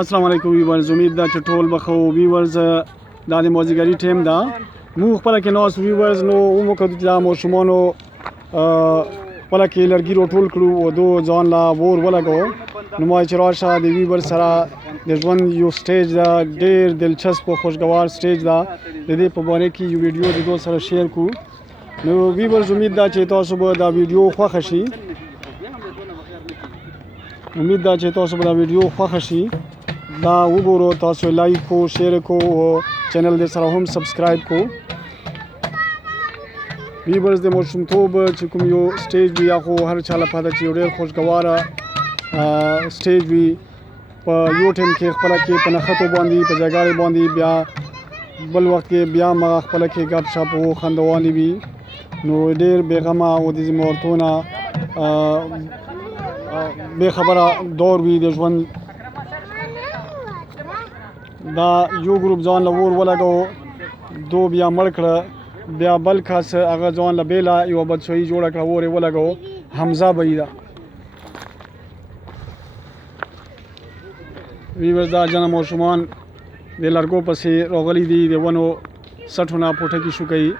السلام علیکم ویورز، امید ده چې ټول به ښه وو. ویورز دا د مازدیګري ټیم ده، موږ خپله کې ناست ویورز نو وموکړو چې دا ماشومانو خپله کې لرګي راټول کړو او دو ځان له اور ولګوو. نو ما چې راشه د ویورز سره د ژوند یو سټیج ده، ډېر دلچسپ او خوشګوار سټیج ده. د دې په باره کې یو ویډیو د دو سره شیر کړو. نو ویورز امید ده چې تاسو به دا ویډیو خوښه شي، امید ده چې تاسو به دا ویډیو خوښه شي. دا وګورو، تاسو لایک کو، شیر کو او چینل دې سره هم سبسکرایب کو. ویورز د ماشومتوب چې کوم یو سټیج وي، یا خو هر چا لپاره چې یو ډېر خوشګواره سټیج وي، په یو ټیم کې خپله کې په نښتو باندې په ځایګاړې باندې، بیا بل وخت کې بیا ما خپله کې ګپ شپ او خندوانې وي. نو ډېر بېغمه او د ذمهوارتو نه بې خبره دور وي د ژوند. دا یو ګروپ ځان له اور ولګو، دو بیا مړ کړه، بیا بل کس هغه ځان له بیله یوه بدسویي جوړه کړه، اور یې ولګو. حمزه بهي ده. ویورز دا جنه ماشومان د لرګو پسې راغلي دي، د ونو سټو نه پوټکي شو کوي.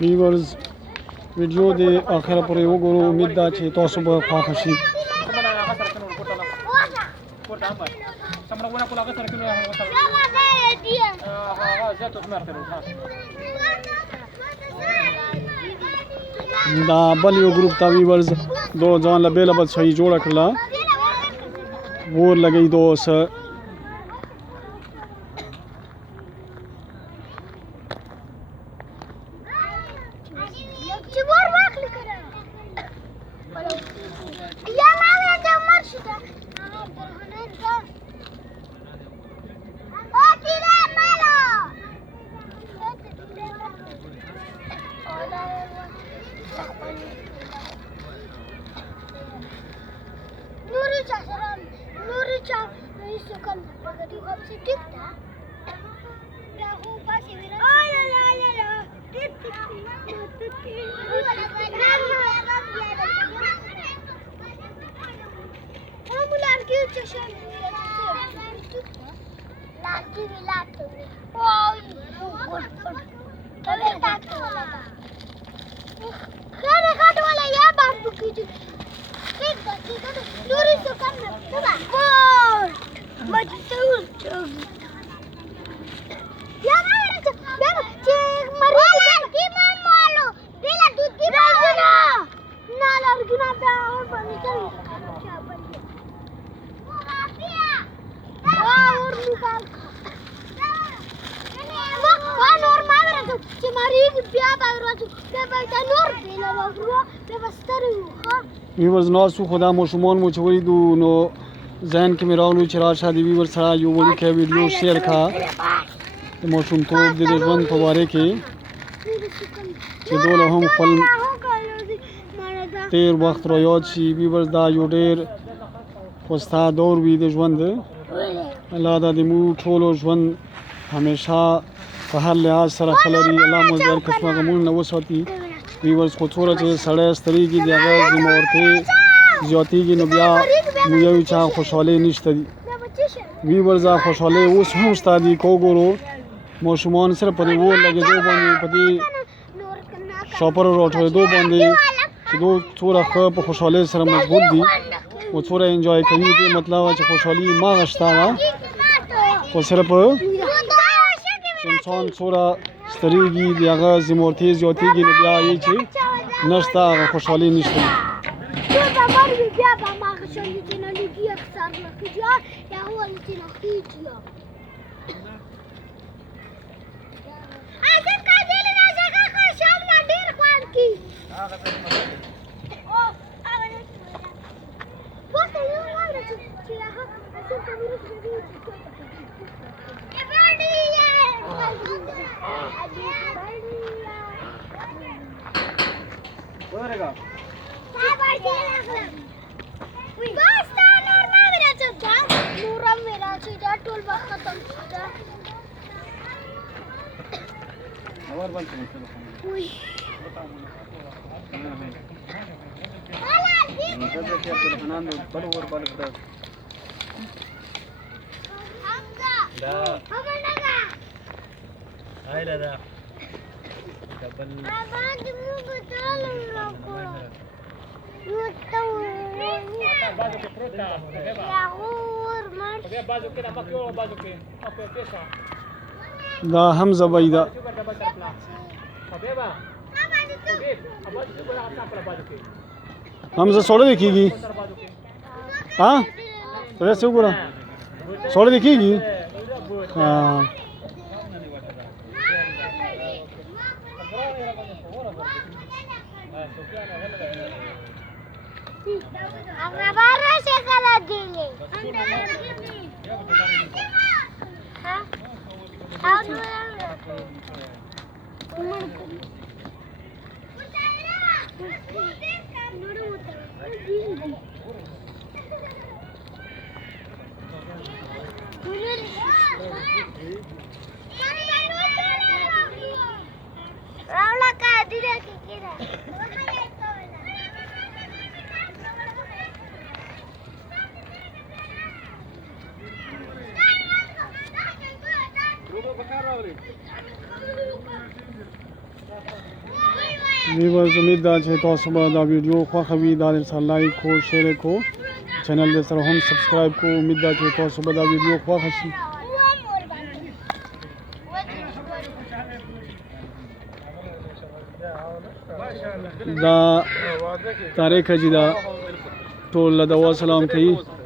ویورز ویډیو د آخره پورې وګورو، امید ده چې تاسو به خوښه شي. دا بل یو ګروپ ته ویورز دو ځان له بیله بدسویي جوړه کړله، اور لګوي دو اوس. ویورز ناستو، خو دا ماشومان مو چې ولیدو نو ذهن کې مې راغلو چې راشه د ویورز سره یو وړوکی ویډیو شیر کړه د ماشومتوب د ژوند په باره کې، چې دوله هم خپل تېر وخت را یاد شي. ویورز دا یو ډېر خوسته دور وي د ژوند. الله دا د موږ ټولو ژوند همیشه په هر لحاظ سره ښه لري. الله مو د هر قسمه غمونو نه وساتي. ویورز خو څومره چې سړی ستړېږي، د هغه ذمهوارتۍ زیاتېږي، نو بیا نو یو چا خوشحالۍ نشته دي. ویورز دا خوشحالۍ اوس هم شته دي، که وګورو ماشومان صرف په دې اور لګېدو باندې، په دې شاپرو راټولېدو باندې چې دو څومره ښه په خوشحالۍ سره مشغول دي او څومره انجوای کوي. دې مطلب چې خوشحالي هماغه شته ده، خو صرف چې انسان څومره ستړېږي، د هغه ذمهوارتۍ زیاتېږي، نو بیا یې چې نشته، هغه خوشحالي نشته. Oh, دا حمزه بای دا حمزه سوړه دیکھیږي ها سره څه وګورم سوړه دیکھیږي ها व्यूअर्स उम्मीद है कि तौर दा वीडियो ख्वाखवी दाल इंसान लाइक को शेयर को चैनल दे सर हम सब्सक्राइब को उम्मीद है कि तौर दा वीडियो ख्वाखसी दा तारीख जी दा टोल दा सलाम कही